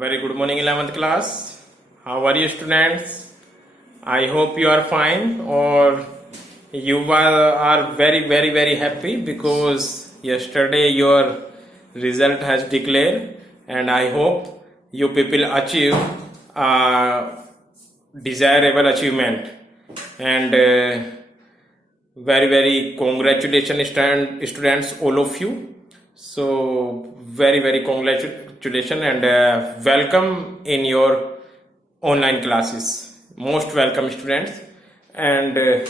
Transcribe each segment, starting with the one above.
Very good morning, 11th class. How are you, students? I hope you are fine, or you are very happy because yesterday your result has declared, and I hope you people achieve desirable achievement. And very congratulations, students, all of you. So very congratulations and welcome in your online classes. Most welcome, students. And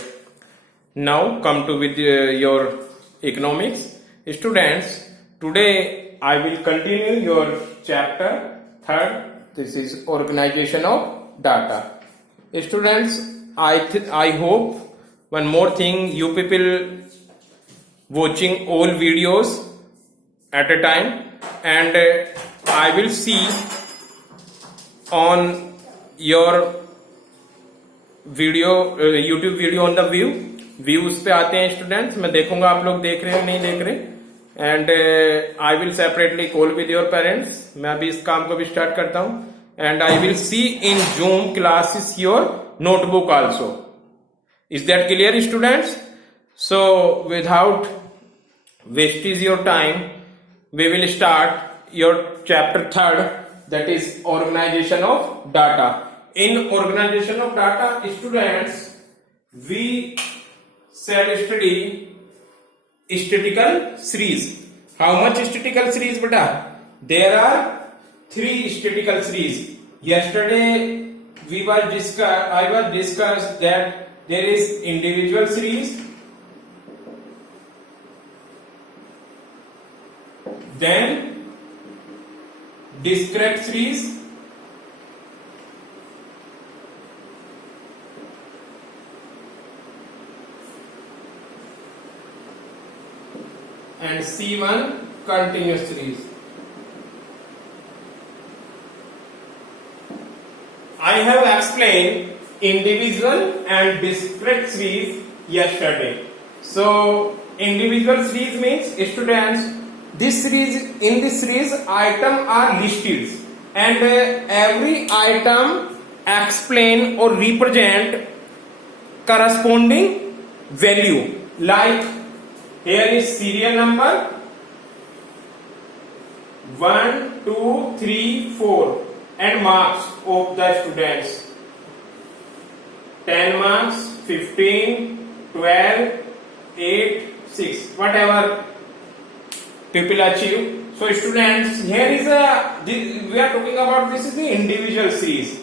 now come to with your economics, students. Today I will continue your chapter third. This is organization of data. Students, I hope one more thing, you people watching all videos at a time, and I will see on your video YouTube video on the views पे आते हैं स्टूडेंट्स. मैं देखूंगा आप लोग देख रहे हैं नहीं देख रहे, and I will separately call with your parents. मैं अभी इस काम को भी स्टार्ट करता हूं, and I will see in zoom classes your notebook also. Is that clear, students? So without wasting your time, we will start your chapter third, that is organization of data. In organization of data, students, we shall study statistical series. How much statistical series, beta? There are 3 statistical series. Yesterday I was discussed that there is individual series, then discrete series, and C1 continuous series. I have explained individual and discrete series yesterday. So individual series means, students, in this series items are listed, and every item explain or represent corresponding value. Like here is serial number 1, 2, 3, 4 and marks of the students. 10 marks, 15, 12, 8, 6, whatever people achieve. So students, here is we are talking about, this is the individual series.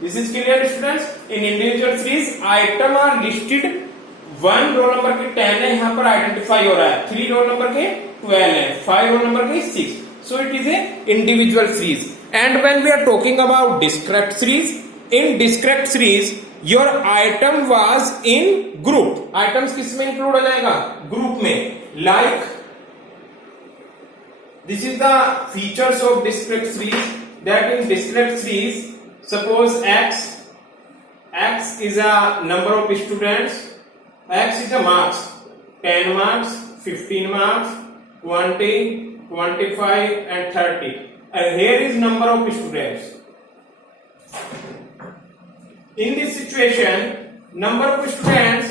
This is clear, students? In individual series item are listed. 1 roll number के 10 है, यहाँ पर आइडेंटिफाई हो रहा है. 3 roll number के 12 है, 5 roll number के 6. So it is a individual series. And when we are talking about discrete series, in discrete series your item was in group. Items किस में include हो जाएगा? Group में. Like this is the features of discrete series, that in discrete series, suppose x is a number of students, x is a marks, 10 marks, 15 marks, 20, 25 and 30. And here is number of students. In this situation, number of students,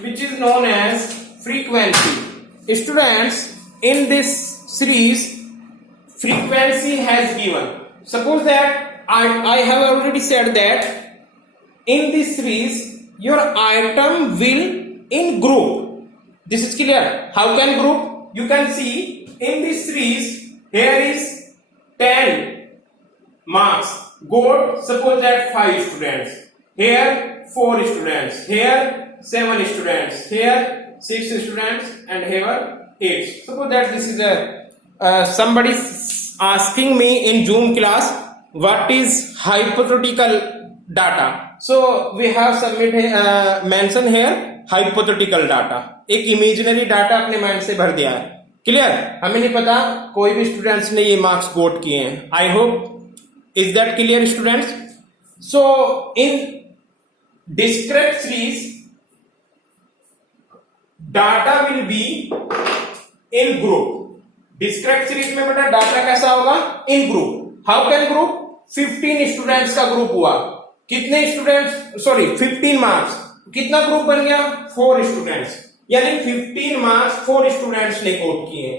which is known as frequency. Students, in this series, frequency has given. Suppose that I have already said that in this series your item will in group. This is clear. How can group? You can see in this series here is 10 marks got, suppose that 5 students, here 4 students, here 7 students, here 6 students and here 8. Suppose that this is a somebody asking me in Zoom class what is hypothetical data. So we have mentioned here hypothetical data. एक imaginary data अपने mind से भर दिया है. क्लियर? हमें नहीं पता, कोई भी स्टूडेंट्स ने ये मार्क्स कोट किए हैं. I hope, is that clear students? So in discrete series data will be in group. Discrete series में बेटा डाटा कैसा होगा? In group. How can group? 15 students का ग्रुप हुआ, कितने स्टूडेंट्स, सॉरी 15 मार्क्स, कितना ग्रुप बन गया, 4 स्टूडेंट्स, यानी 15 मार्क्स 4 स्टूडेंट्स ने कोट किए,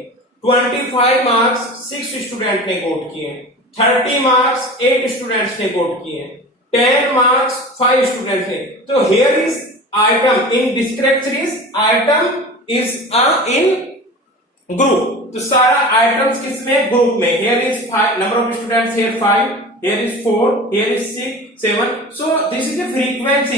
25 मार्क्स 6 स्टूडेंट ने कोट किए, 30 मार्क्स 8 स्टूडेंट्स ने कोट किए, 10 मार्क्स 5 स्टूडेंट्स ने। तो here is item in discrete series, item is in group, तो सारा आइटम्स किसमें, ग्रुप में। Here is 5 number of students, here 5, here is 4, here is 6, 7. So this is the frequency,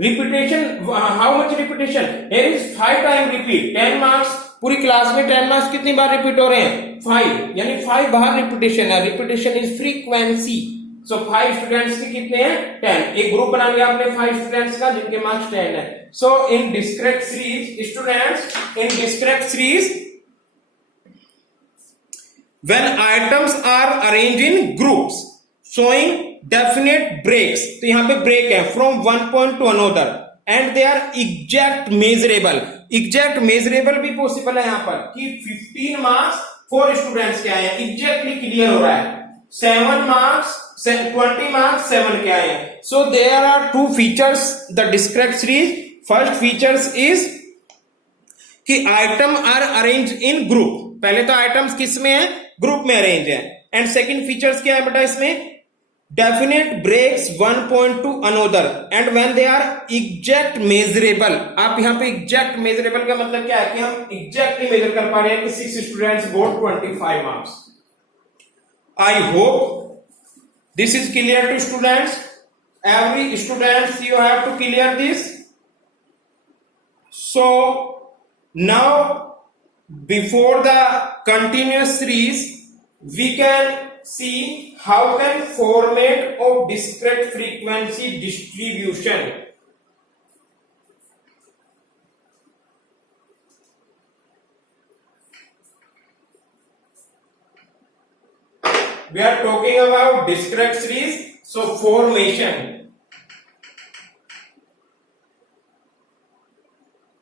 repetition, how much repetition, here is 5 time repeat, 10 marks, पूरी क्लास में 10 मार्क्स कितनी बार रिपीट हो रहे हैं, 5, यानी 5 बार रिपीटेशन है, रिपीटेशन इज फ्रीक्वेंसी। सो 5 स्टूडेंट्स के कितने हैं, 10, एक ग्रुप बना लिया आपने 5 स्टूडेंट्स का जिनके मार्क्स 10 है। So in discrete series students, in discrete series when items are arranged in groups showing definite breaks, तो यहां पे break है from one point to another and they are exact measurable, exact measurable भी possible है यहां पर कि 15 मार्क्स 4 स्टूडेंट्स के आए हैं, एग्जैक्टली क्लियर हो रहा है, 7 मार्क्स 20 मार्क्स 7 के आए हैं। so there are 2 features the discrete series, first features is कि item are arrange in group, पहले तो आइटम्स किस में है, ग्रुप में अरेंज है, एंड सेकंड फीचर्स क्या है बेटा इसमें, definite breaks one point to another and when they are exact measurable. आप यहां पे एग्जैक्ट मेजरेबल का मतलब क्या है कि हम एग्जैक्टली मेजर कर पा रहे हैं कि 6 students got 25 marks. I hope this is clear to students, every students you have to clear this. So now before the continuous series we can see how can format of discrete frequency distribution, we are talking about discrete series, so formation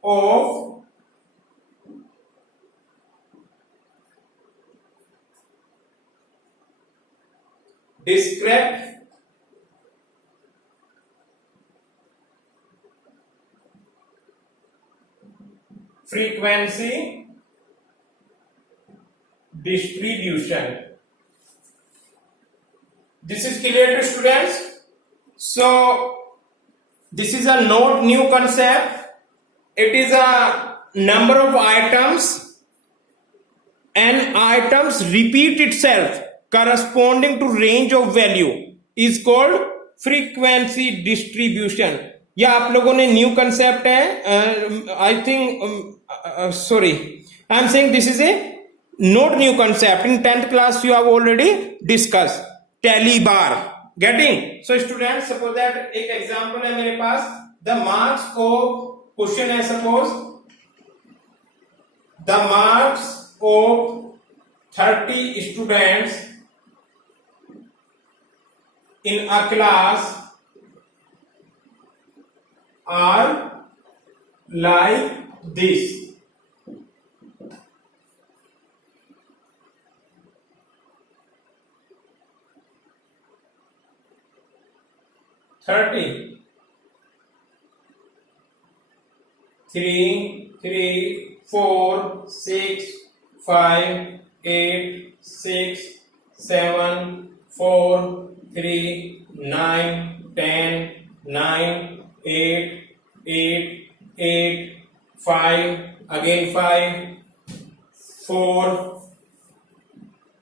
of discrete frequency distribution. This is clear to students? So this is a not new concept, it is a number of items and items repeat itself corresponding to range of value is called frequency distribution. यह आप लोगों ने new concept है, I think, sorry I am saying this is a not new concept, in 10th class you have already discuss tally bar getting. So student suppose that एक एग्जांपल है मेरे पास, the marks of question है, suppose the marks of 30 students in a class are like this. Thirty, 3, 3, 4, 6, 5, 8, 6, 7, 4, 3, 9, 10, 9, 8, 8, 8, 5, again 5, 4,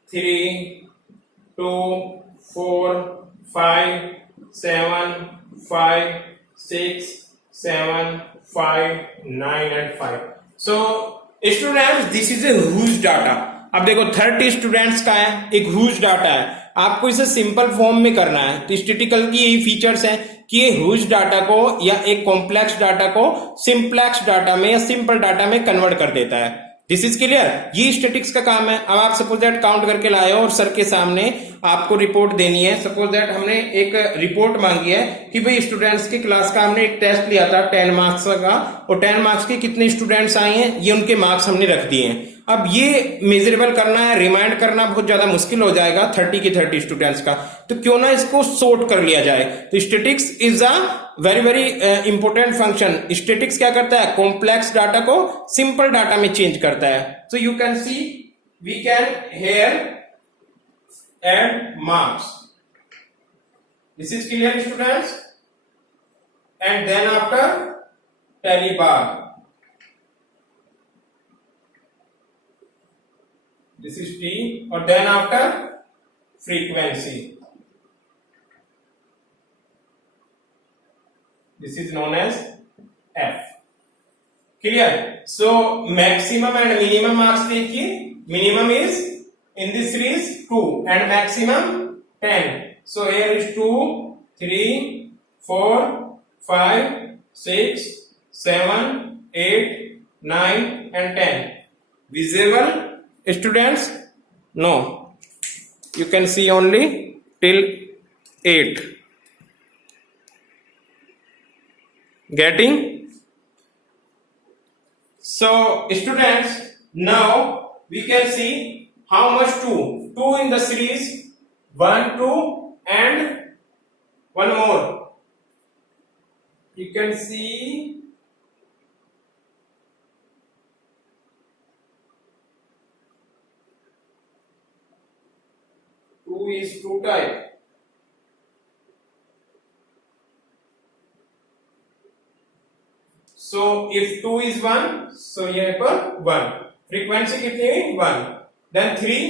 3, 2, 4, 5, 7, 5, 6, 7, 5, 9 and 5. So students, this is a huge data. अब देखो 30 स्टूडेंट्स का है, एक huge data है, आपको इसे सिंपल फॉर्म में करना है। तो स्टैटिस्टिकल की यही फीचर्स हैं कि ये ह्यूज डाटा को या एक कॉम्प्लेक्स डाटा को सिंप्लेक्स डाटा में या सिंपल डाटा में कन्वर्ट कर देता है। दिस इज क्लियर, ये स्टैटिस्टिक्स का काम है। अब आप सपोज दैट काउंट करके लाए हो और सर के सामने आपको रिपोर्ट देनी है। सपोज दैट हमने एक रिपोर्ट मांगी है कि भाई स्टूडेंट्स की क्लास का हमने एक टेस्ट लिया था 10 मार्क्स का, और 10 मार्क्स के कितने स्टूडेंट्स आए हैं, ये उनके मार्क्स हमने रख दिए हैं। अब ये मेजरेबल करना है, रिमाइंड करना बहुत ज्यादा मुश्किल हो जाएगा 30 की 30 स्टूडेंट्स का, तो क्यों ना इसको सॉर्ट कर लिया जाए। तो statics is a very very important function. Statics क्या करता है, कॉम्प्लेक्स डाटा को सिंपल डाटा में चेंज करता है। So you can see we can here add marks, this is clear students, and then after tally bar, this is T, or then after frequency, this is known as F. Clear? So maximum and minimum marks देखिए, minimum is in this series 2 and maximum 10. So here is 2, 3, 4, 5, 6, 7, 8, 9 and 10. Visible students? No. You can see only till 8. Getting? So students, now we can see how much 2. 2 in the series 1, 2 and one more. You can see 2 is 2 type. So if 2 is 1, so यहाँ पर 1. Frequency कितनी है 1. Then 3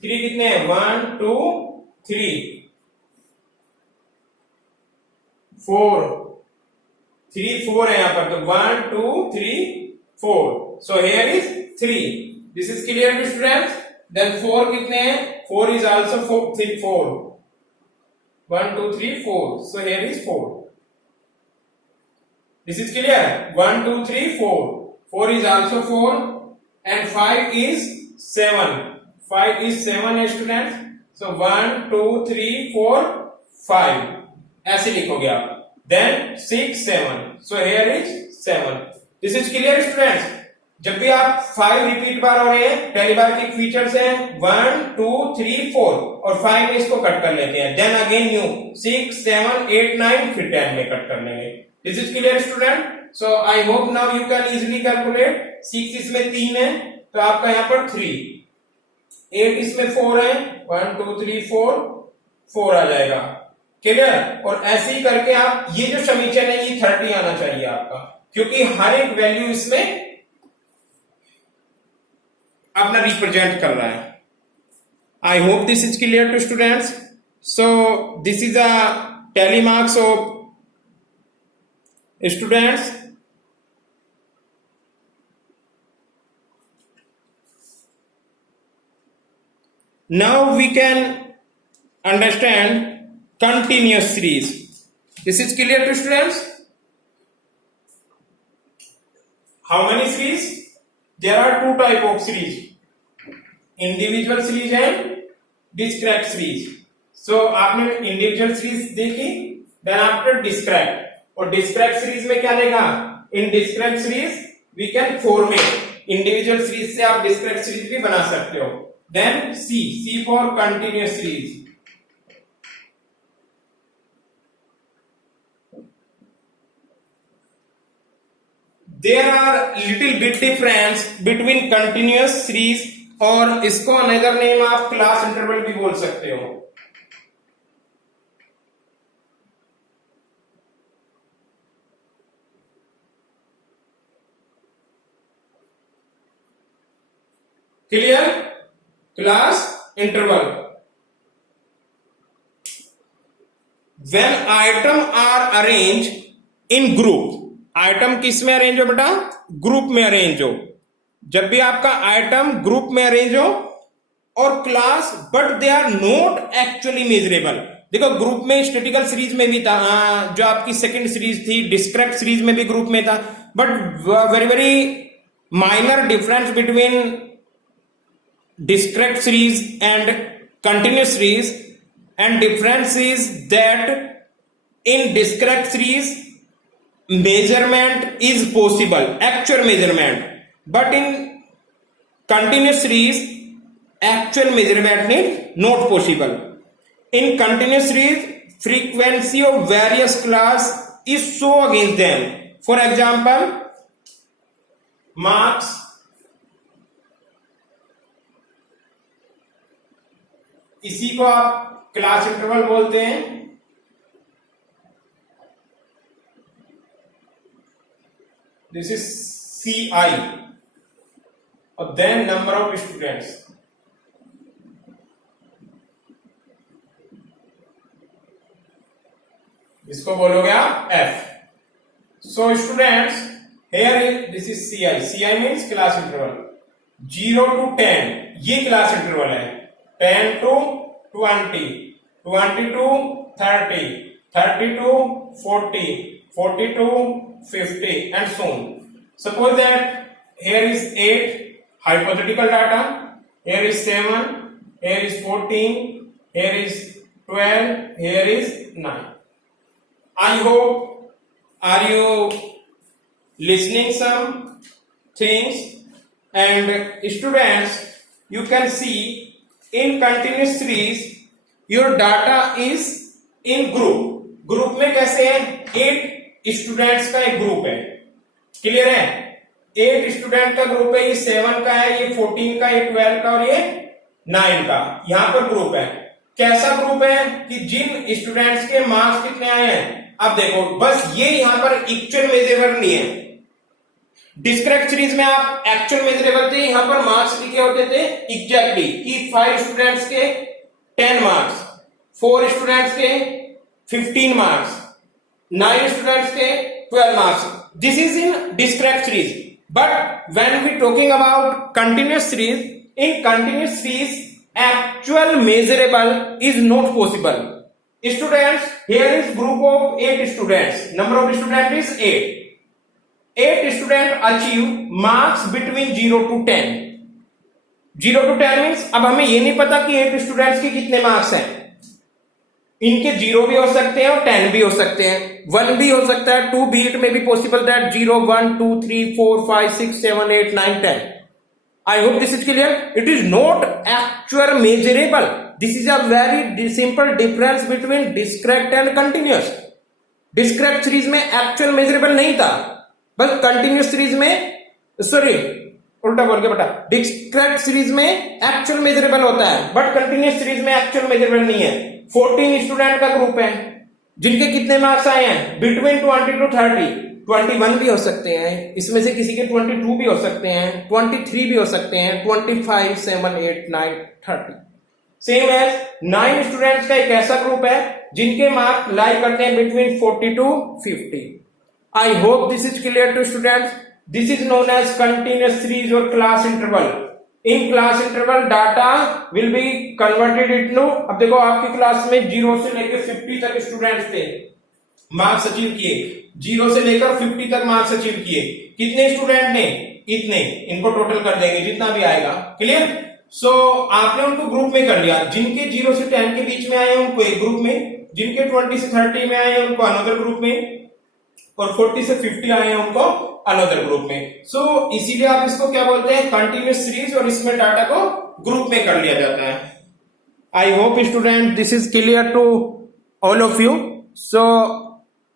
कितने हैं 1, 2, 3, 4. 3, 4 है यहाँ पर, तो 1, 2, 3, 4. So here is 3. This is clear students? Then 4 कितने हैं? 4 is also 4. 1, 2, 3, 4. So here is 4. This is clear? 1, 2, 3, 4. 4 is also 4 and 5 is 7. 5 is 7 students. So 1, 2, 3, 4, 5. ऐसे लिखोगे आप. Then 6, 7. So here is 7. This is clear students? जब भी आप 5 रिपीट बार हो रहे हैं, पहली बार के फीचर्स हैं 1, 2, 3, 4 और 5 में इसको कट कर लेते हैं, देन अगेन न्यू 6, 7, 8, 9 फिर 10 में कट कर लेंगे। This is clear student? So I hope now you can easily calculate. 6 इसमें 3 है तो आपका यहाँ पर 3, 8 इसमें 4 है, 1, 2, 3, 4 आ जाएगा। क्लियर? और ऐसे ही करके आप ये जो समीकरण है ये 30 आना चाहिए आपका, क्योंकि हर एक वैल्यू इसमें अपना रिप्रेजेंट कर रहा है। I hope this is clear to students. So this is a tally marks of students. Now we can understand continuous series. This is clear to students? How many series? There are 2 type of series, individual series and discrete series. So आपने individual series देखी, then after discrete, और discrete series में क्या देखा? In discrete series we can formate, individual series से आप discrete series भी बना सकते हो। Then C for continuous series. There are little bit difference between continuous series और इसको अनदर नेम आप क्लास इंटरवल भी बोल सकते हो। Clear? Class interval. When item are arranged in group, item किस में अरेंज हो बेटा? ग्रुप में अरेंज हो। जब भी आपका आइटम ग्रुप में अरेंज हो और class but they are not actually measurable. देखो ग्रुप में स्टैटिकल सीरीज में भी था, जो आपकी सेकंड सीरीज थी डिस्क्रीट सीरीज में भी ग्रुप में था, but very very minor difference between discrete series and continuous series, and difference is that in discrete series measurement is possible, actual measurement, but in continuous series actual measurement is not possible. In continuous series, frequency of various class is so against them. For example, marks, इसी को आप class interval बोलते हैं. This is CI, और then number of students. इसको बोलोगे आप F. So students, here is this is CI. CI means class interval. 0 to 10 ये क्लास इंटरवल है. 10 to 20, 20 to 30, 30 to 40, 40 to 50, and so on. Suppose that here is 8 hypothetical data, here is 7, here is 14, here is 12, here is 9. I hope are you listening some things? And students, you can see in continuous series your data is in group. Group में कैसे है? 8 students का एक ग्रुप है. क्लियर है? 8 स्टूडेंट का group है. ये 7 का है, ये 14 का, ये 12 का और ये 9 का. यहां पर ग्रुप है. कैसा ग्रुप है कि जिन स्टूडेंट्स के मार्क्स कितने आए हैं. अब देखो, बस ये यहां पर एक्चुअल मेजरेबल नहीं है. डिस्क्रेट सीरीज में आप एक्चुअल मेजरेबल थे. यहां पर मार्क्स लिखे होते थे एग्जैक्टली कि 5 स्टूडेंट्स के 10 मार्क्स, 4 स्टूडेंट्स के 15 मार्क्स, 9 स्टूडेंट्स के 12 marks. This is in discrete series. But when we talking about continuous series, in continuous series actual measurable is not possible. Students, here is group of 8 students. Number of students is 8. 8 students achieve marks between 0 to 10. 0 to 10 means अब हमें ये नहीं पता कि 8 students के कितने मार्क्स हैं. इनके 0 भी हो सकते हैं और 10 भी हो सकते हैं. 1 भी हो सकता है. 2 भी. It may be possible that 0, 1, 2, 3, 4, 5, 6, 7, 8, 9, 10. I hope this is clear. It is not actual measurable. This is a very simple difference between discrete and continuous. Discrete series में एक्चुअल मेजरेबल नहीं था, बस कंटिन्यूस सीरीज में, सॉरी उल्टा बोल के बेटा, discrete series में एक्चुअल मेजरेबल होता है बट कंटिन्यूस सीरीज में एक्चुअल मेजरेबल नहीं है. 14 स्टूडेंट का ग्रुप है जिनके कितने मार्क्स आए हैं बिटवीन 20 टू 30. 21 भी हो सकते हैं, इसमें से किसी के 22 भी हो सकते हैं, 23 भी हो सकते हैं, 25, 7, 8, 9, 30. सेम एज 9 स्टूडेंट्स का एक ऐसा ग्रुप है जिनके मार्क लाई करते हैं between 40 to 50. I hope this is clear to students. This is known as continuous series और class interval. In class interval data will be converted into, अब देखो आपकी क्लास में 0 से लेकर 50 तक स्टूडेंट्स थे, मार्क्स अचीव किए. 0 से लेकर 50 तक मार्क्स अचीव किए. कितने स्टूडेंट ने? इतने. इनको टोटल कर देंगे जितना भी आएगा. क्लियर? सो आपने उनको ग्रुप में कर लिया. जिनके 0 से 10 के बीच में आए उनको एक ग्रुप में, जिनके 20 से 30 में आए उनको अनदर ग्रुप में, और 40 से 50 आए हैं उनको अनदर ग्रुप में. सो इसीलिए आप इसको क्या बोलते हैं? Continuous series. और इसमें डाटा को ग्रुप में कर लिया जाता है. I hope student this is clear to all of you. So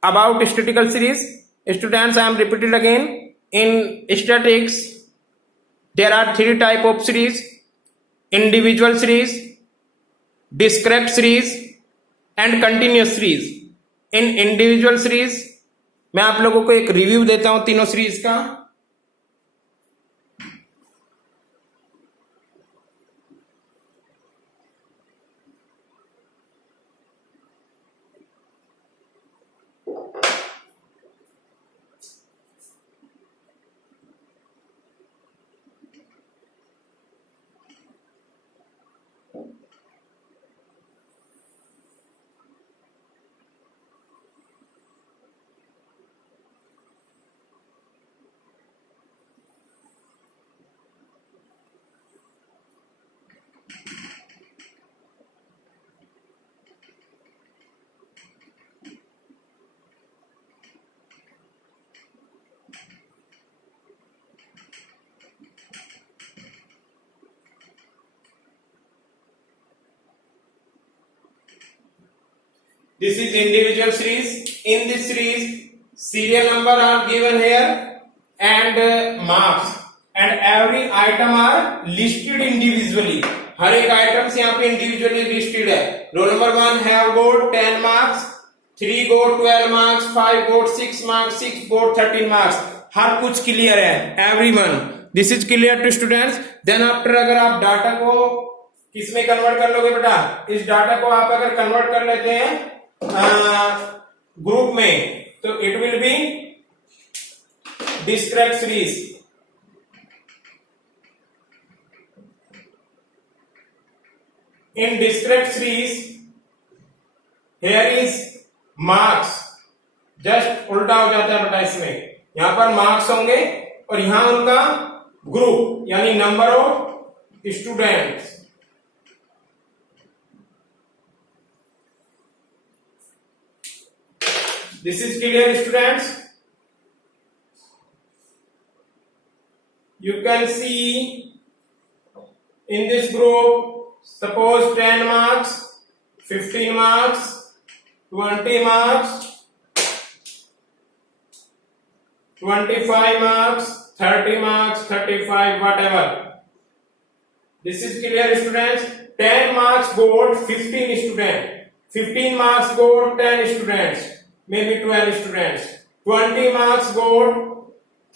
about statistical series, students, I am repeated again. In statistics there are 3 type of series: individual series, discrete series and continuous series. in individual series मैं आप लोगों को एक रिव्यू देता हूं तीनों सीरीज का. This is individual series. In this series, serial number are given here and marks, and every item are listed individually. हर एक आइटम्स यहाँ पे इंडिविजुअली लिस्टेड है. Roll number 1 have got 10 marks, 3 got 12 marks, 5 got 6 marks, 6 got 13 marks. हर कुछ clear है, everyone. This is clear to students. Then after अगर आप डाटा को किसमें कन्वर्ट कर लोगे बेटा, इस डाटा को आप अगर कन्वर्ट कर लेते हैं ग्रुप में, तो it will be discrete series. In discrete series, here is marks. Just उल्टा हो जाता है बेटा इसमें. यहां पर मार्क्स होंगे और यहां उनका ग्रुप यानी number of students. This is clear, students. You can see in this group, suppose 10 marks, 15 marks, 20 marks, 25 marks, 30 marks, 35, whatever. This is clear, students. 10 marks got 15 students. 15 marks got 10 students. Maybe 12 students. 20 marks got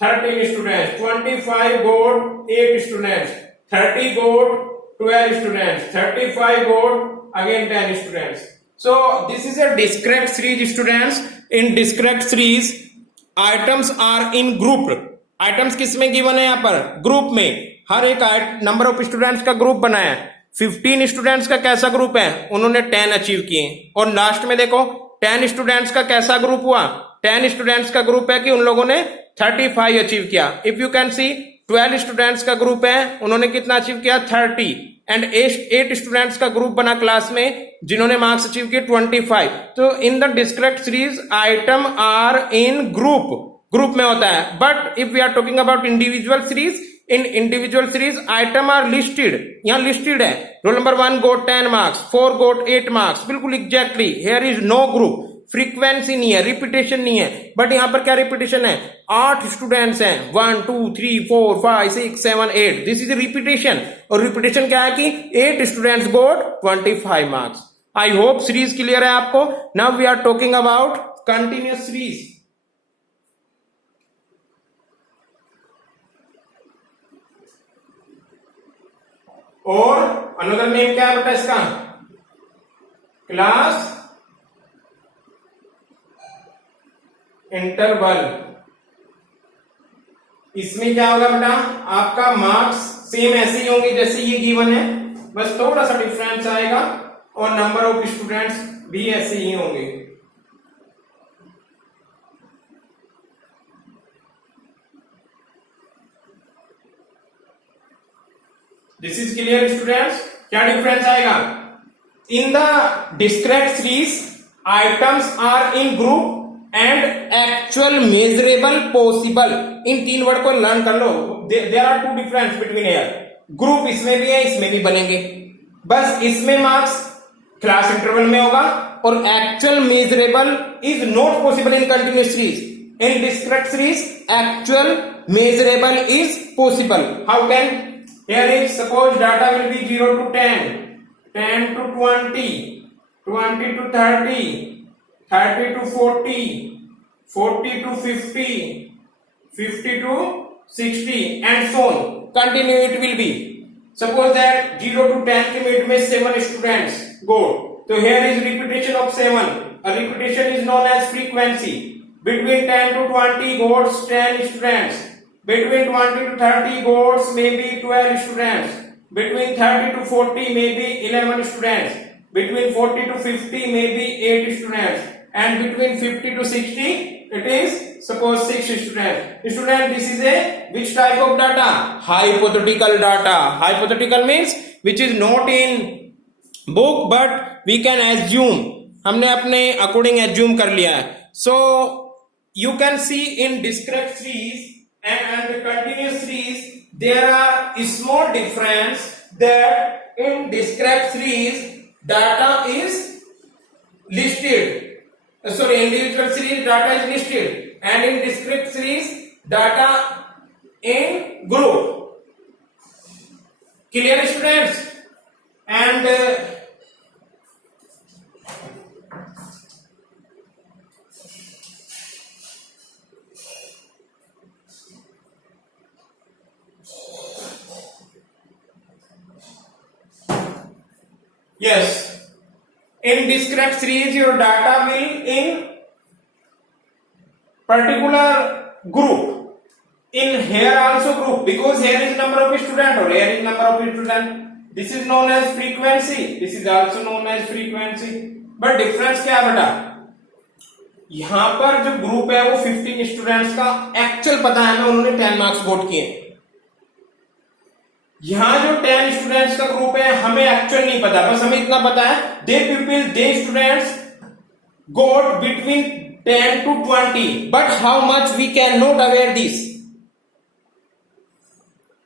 13 students. 25 got 8 students. 30 got 12 students, 35 got again 10 students. So this is a discrete series, students. In discrete series, items are in group. Items किसमें गिवन है यहाँ पर? ग्रुप में. हर एक number of students का ग्रुप बनाया है. 15 students का कैसा ग्रुप है? उन्होंने 10 अचीव किए. और लास्ट में देखो 10 स्टूडेंट्स का कैसा ग्रुप हुआ? 10 स्टूडेंट्स का ग्रुप है कि उन लोगों ने 35 अचीव किया. If you can see 12 students का ग्रुप है, उन्होंने कितना अचीव किया? 30. एंड 8 स्टूडेंट्स का ग्रुप बना क्लास में जिन्होंने मार्क्स अचीव किए 25. तो in the discrete series item are in group में होता है. But if we are talking about individual series, in individual series item are listed. यहां लिस्टेड है. Roll number 1 got 10 marks, 4 got 8 मार्क्स. बिल्कुल exactly. Here is no group. Frequency नहीं है, रिपीटेशन नहीं है. बट यहां पर क्या रिपीटेशन है? 8 स्टूडेंट्स हैं. 1 2 3 4 5 6 7 8. This is repetition. और रिपीटेशन क्या है कि 8 students got 25 marks. I hope series clear है आपको. Now we are talking about continuous series. और अनदर नेम क्या है बेटा इसका? Class interval. इसमें क्या होगा बेटा? आपका मार्क्स सेम ऐसे ही होंगे जैसे ये गिवन है, बस थोड़ा सा डिफरेंस आएगा. और नंबर ऑफ स्टूडेंट्स भी ऐसे ही होंगे. This is clear students. क्या डिफरेंस आएगा? In the discrete series items are in group and actual measurable possible. In 3 word को लर्न कर लो. There are 2 difference between here. Group इसमें भी है, इसमें भी बनेंगे. बस इसमें मार्क्स क्लास इंटरवल में होगा और actual measurable is not possible in continuous series. In discrete series actual measurable is possible. How can? Here is suppose data will be 0 to 10, 10 to 20, 20 to 30, 30 to 40, 40 to 50, 50 to 60 and so on. Continue it will be. Suppose that 0 to 10 के मिड में 7 students go. So here is repetition of 7. A repetition is known as frequency. Between 10 to 20 goes 10 students. Between 20 to 30 goes maybe 12 students. Between 30 to 40 maybe 11 students. Between 40 to 50 maybe 8 students. And between 50 to 60 it is suppose 6 students. Student, this is a which type of data? Hypothetical data. Hypothetical means which is not in book but we can assume. हमने अपने according assume कर लिया है. So you can see in discrete series and continuous series there are small difference that in discrete series data is listed. Sorry, individual series data is listed, and in discrete series data in group. Clear, students? And yes, in discrete series your data will in particular group. In here also group, because here is number of student or here is number of student. This is known as frequency. This is also known as frequency. But difference क्या है बेटा? यहाँ पर जो ग्रुप है वो 15 students का एक्चुअल पता है, हमें उन्होंने 10 मार्क्स वोट किए. यहाँ जो 10 स्टूडेंट्स का ग्रुप है हमें एक्चुअल नहीं पता, बस हमें इतना पता है दे स्टूडेंट्स got between 10 to 20, but how much we cannot aware this.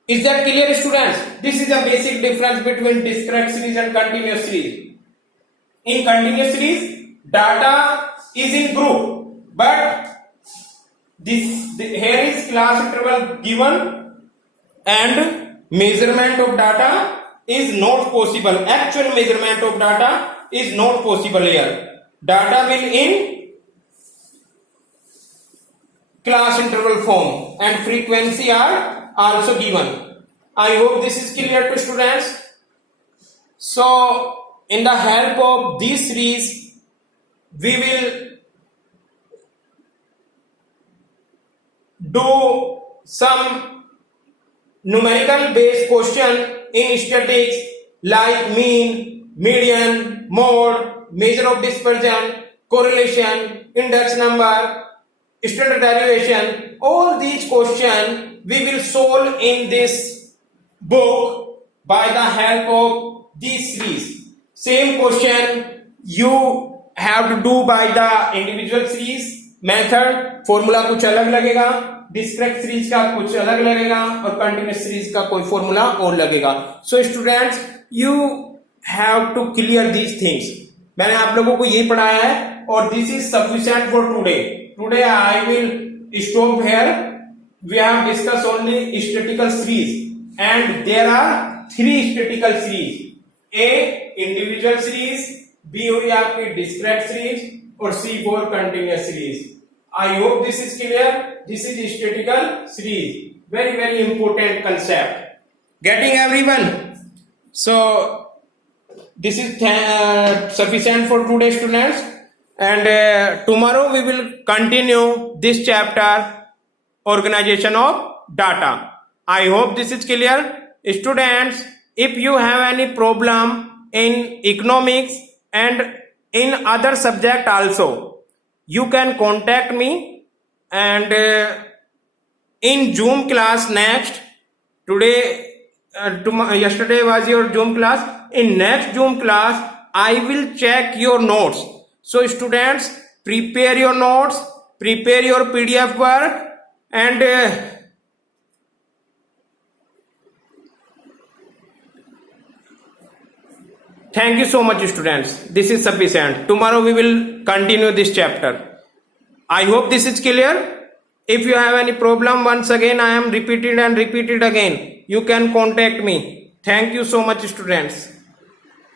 Is that clear, students? This is a basic difference between discrete series and continuous series. In continuous series, data is in group, but here is class interval given, and measurement of data is not possible. Actual measurement of data is not possible here. Data will in class interval form, and frequency are also given. I hope this is clear to students. So in the help of this series we will do some numerical based question in statistics like mean, median, mode, measure of dispersion, correlation, index number, standard deviation. All these questions we will solve in this book by the help of this series. Same question you have to do by the individual series method. Formula कुछ अलग लगेगा, discrete series का कुछ अलग लगेगा और continuous series का कोई फॉर्मूला और लगेगा. So students, you have to clear these things. मैंने आप लोगों को ये पढ़ाया है और this is sufficient for today. Today I will stop here. We have discuss only statical series and there are 3 statistical series. A individual series, B हुई आपकी discrete series और C for continuous series. I hope this is clear. This is statistical series. Very important concept. Getting everyone? So this is sufficient for today, students, and tomorrow we will continue this chapter, organization of data. I hope this is clear. Students, if you have any problem in economics and in other subject also, you can contact me, and in Zoom class next, yesterday was your Zoom class. In next Zoom class, I will check your notes. So students, prepare your notes, prepare your PDF work, and thank you so much, students. This is sufficient. Tomorrow we will continue this chapter. I hope this is clear. If you have any problem, once again I am repeated again. You can contact me. Thank you so much, students.